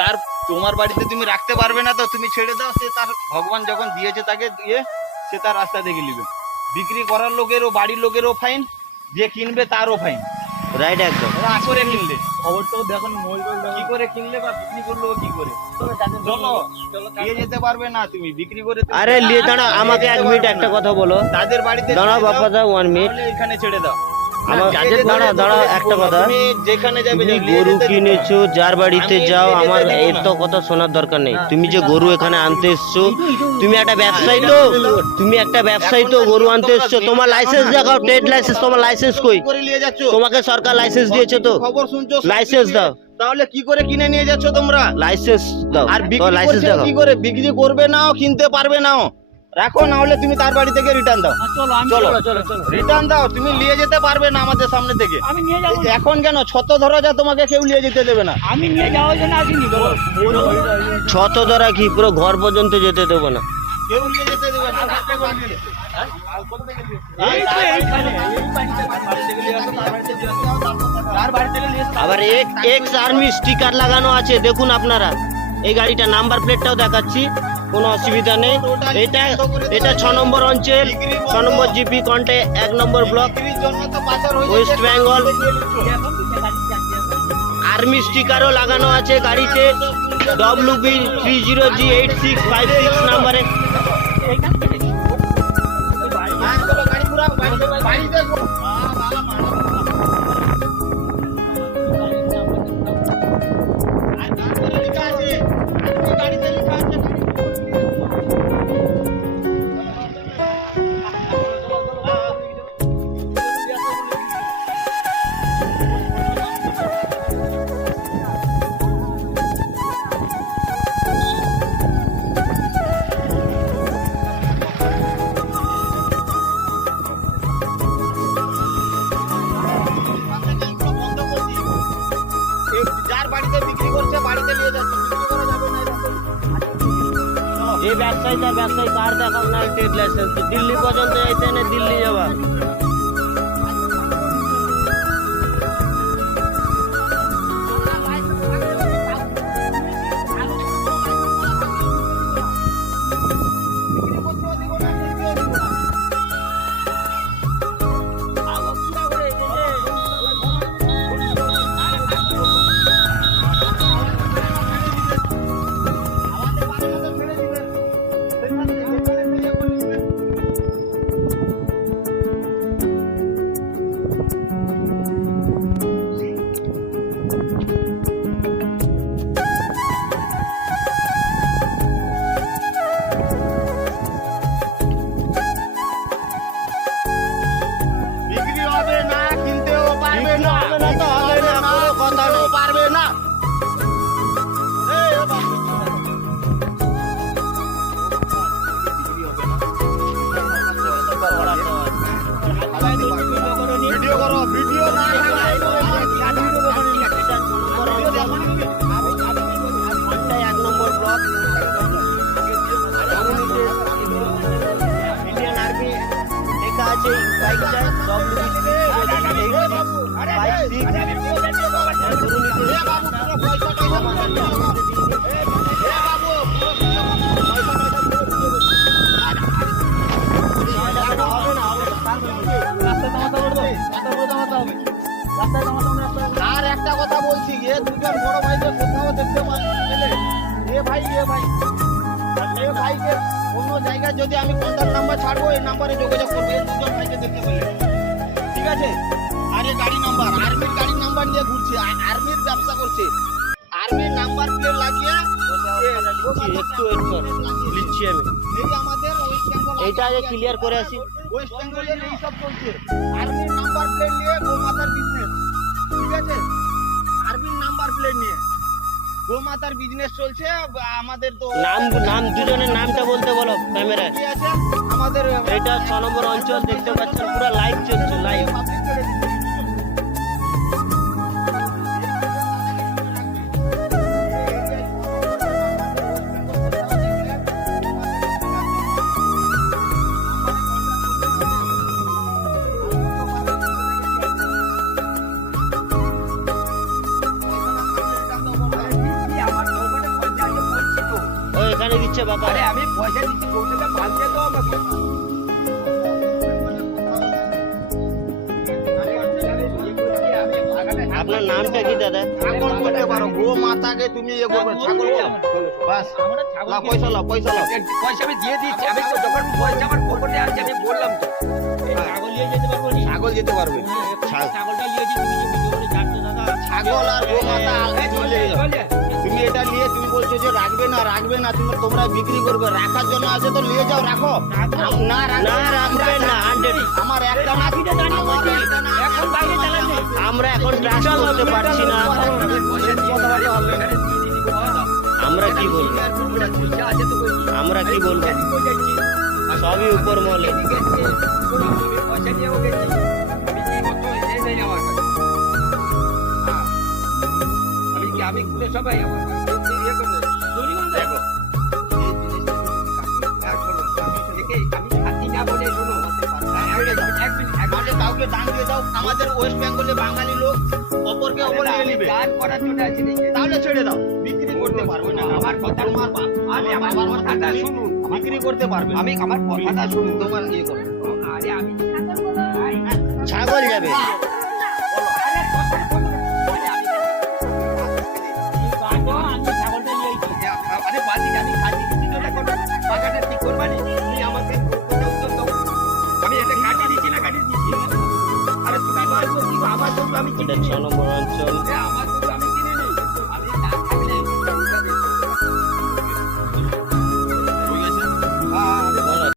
তার তোমার বাড়িতে তুমি রাখতে পারবে না, তো তুমি ছেড়ে দাও। সে তার ভগবান যখন দিয়েছে তাকে দিয়ে সে তার রাস্তা দেখে নিবে। বিক্রি করার লোকেরও, বাড়ির লোকেরও ফাইন, যে কিনবে তারও ফাইন। রাইট, একদম। ওরা করে কিনলে খবর তো দেখুন, কি করে কিনলে বা বিক্রি করলো কি করে? চলো দিয়ে যেতে পারবে না তুমি বিক্রি করে। আরে লিয়ে দাঁড়া, আমাকে এক মিনিট একটা কথা বলো। তাদের বাড়িতে দাঁড়াও বাপ্পা দা, 1 মিনিট। এখানে ছেড়ে দাও। একটা কথা, যেখানে যাবে তুমি গরু কিনেছো, যার বাড়িতে যাও, আমার এর তো কথা শোনার দরকার নেই। তুমি যে গরু এখানে আনতে এসছো, তুমি একটা ব্যবসায়ী তো, গরু আনতে এসছো। তোমার লাইসেন্স দেখাও, ট্রেড লাইসেন্স। তোমার লাইসেন্স কই? তোমাকে সরকার লাইসেন্স দিয়েছে তো, খবর শুনছো? লাইসেন্স দাও। তাহলে কি করে কিনে নিয়ে যাচ্ছ তোমরা? লাইসেন্স দাও। আর লাইসেন্স দেখাও। কি করে বিক্রি করবে নাও, কিনতে পারবে নাও, রাখো, না হলে তুমি তার বাড়ি থেকে রিটার্ন দাও। চলো রিটার্ন দাও। তুমি নিয়ে যেতে পারবে না আমাদের সামনে থেকে। আমি নিয়ে যাবো। এখন কেন ছত ধরা যা, তোমাকে কেউ নিয়ে যেতে দেবে না। আমি নিয়ে যাওয়ার জন্য আসিনি। ছত ধরা কি, পুরো ঘর পর্যন্ত যেতে দেবো না। কেউ নিয়ে যেতে দেবে না। আবার এক্স আর্মি স্টিকার লাগানো আছে, দেখুন আপনারা। এই গাড়িটা নাম্বার প্লেটটাও দেখাচ্ছি, কোনো অসুবিধা নেই। এটা 6 নম্বর অঞ্চল, 6 নম্বর জিপি কন্টে, 1 নম্বর ব্লক, ওয়েস্ট বেঙ্গল। আর্মি স্টিকারও লাগানো আছে গাড়িতে, WB 30G8656 নাম্বারে। যার বাড়িতে বিক্রি করছে বাড়িতে নিয়ে যাচ্ছে, বিক্রি করা যাবে না। যে ব্যবসায়ী তার ব্যবসায়ী কার দেখাও না, ট্রেড লাইসেন্স। দিল্লি পর্যন্ত যেতে না, দিল্লি যাবা। বিক্রি হবে না, কিনতেও পারবে না, পারবে না। ভিডিও করো, ভিডিও না এক নম্বর ব্লক, ইন্ডিয়ান আর্মি লেখা আছে এই বাইকটায়, আর একটা কথা বলছি, এ দুজন বড় ভাইকে কোথাও দেখতে পেলে, এ ভাইকে অন্য জায়গায় যদি আমি কন্ট্যাক্ট নাম্বার ছাড়বো, এই নাম্বারে যোগাযোগ করবো। এই দুজন ভাইকে দেখতে পেলে, ঠিক আছে? আর এই গাড়ি নাম্বার, আর্মির গাড়ির নাম্বার নিয়ে ঘুরছে, আর্মির ব্যবসা করছে, আর্মির নাম্বার প্লেট লাগিয়ে একটু লিখছি আমি। এই আমাদের ওয়েস্ট বেঙ্গল, এইটা আগে ক্লিয়ার করে আসি। ওয়েস্ট বেঙ্গলের এই সব চলছে, আর্মির নাম্বার প্লেট নিয়ে গোমাতার বিজনেস, ঠিক আছে? আর্মির নাম্বার প্লেট নিয়ে গোমাতার বিজনেস চলছে। আমাদের তো নাম দুজনের নামটা বলতে বলো ক্যামেরায়। কি আছে আমাদের, এটা 6 নম্বর অঞ্চল, দেখতে পাচ্ছেন পুরো লাইভ চলছে, লাইভ। কোরবানি দিচ্ছে বাবা। আরে আমি পয়সা দিচ্ছি গরুটাকে বাঁধতে দাও আমাকে। আপনার নামটা কি দাদা? ছাগল করতে পারো, গো মাতাকে তুমি ইয়ে করবে, ছাগল করো। বাস, আমরা ছাগল লাও, পয়সা লাও, পয়সা লাও। পয়সা আমি দিয়ে দিচ্ছি, আমি তো যখন পয়সা আমার পকেটে আছে আমি বললাম তো এই ছাগল নিয়ে যেতে পারবো নি? ছাগল যেতে পারবে। ছাগলটা নিয়ে দিই, তুমি যে ভিডিও করে ছাড়ছো দাদা। ছাগল আর গো মাতা আলাদা তুমি নিয়ে যাও। তুমি এটা নিয়ে তুমি বলছো যে রাখবে না তোমরা বিক্রি করবে, রাখার জন্য আছে তো নিয়ে যাও, রাখো। না না রাখবেন না, 100 আমার একটা না, আমার একটা না, এখন বাইরে চালান নেই। আমরা এখন ট্রাস্ট করতে পারছি না। আমরা কি বলবো? আমরা কি বলবো? সবই উপর মহলে। আমি ঘুরে সবাই দেখো আমি খাচ্ছি না বলে শোনো এক মিনিট নাহলে কাউকে দান দিয়ে দাও। আমাদের ওয়েস্ট বেঙ্গলে বাঙালি লোক অপরকে অপর নিয়ে নিবে, গান করার জন্য আছে নাকি? তাহলে ছেড়ে দাও, বিক্রি করতে পারবে না। আমার কথা আমার কথাটা শুনুন, বিক্রি করতে পারবে। আমি আমার কথাটা শুনুন। তোমার ইয়ে করো। আরে আমি ছাগল যাবে। আরে বাদি আমি কাটি দিচ্ছি তো এখন পাকাটা ঠিক করবানি তুমি আমাকে উত্তর দাও। আমি এটা কাটি দিচ্ছি না কাটি দিচ্ছি। আরে তুমি বলছো কি আমার জন্য আমি এটা 6 নম্বর অঞ্চল। আমার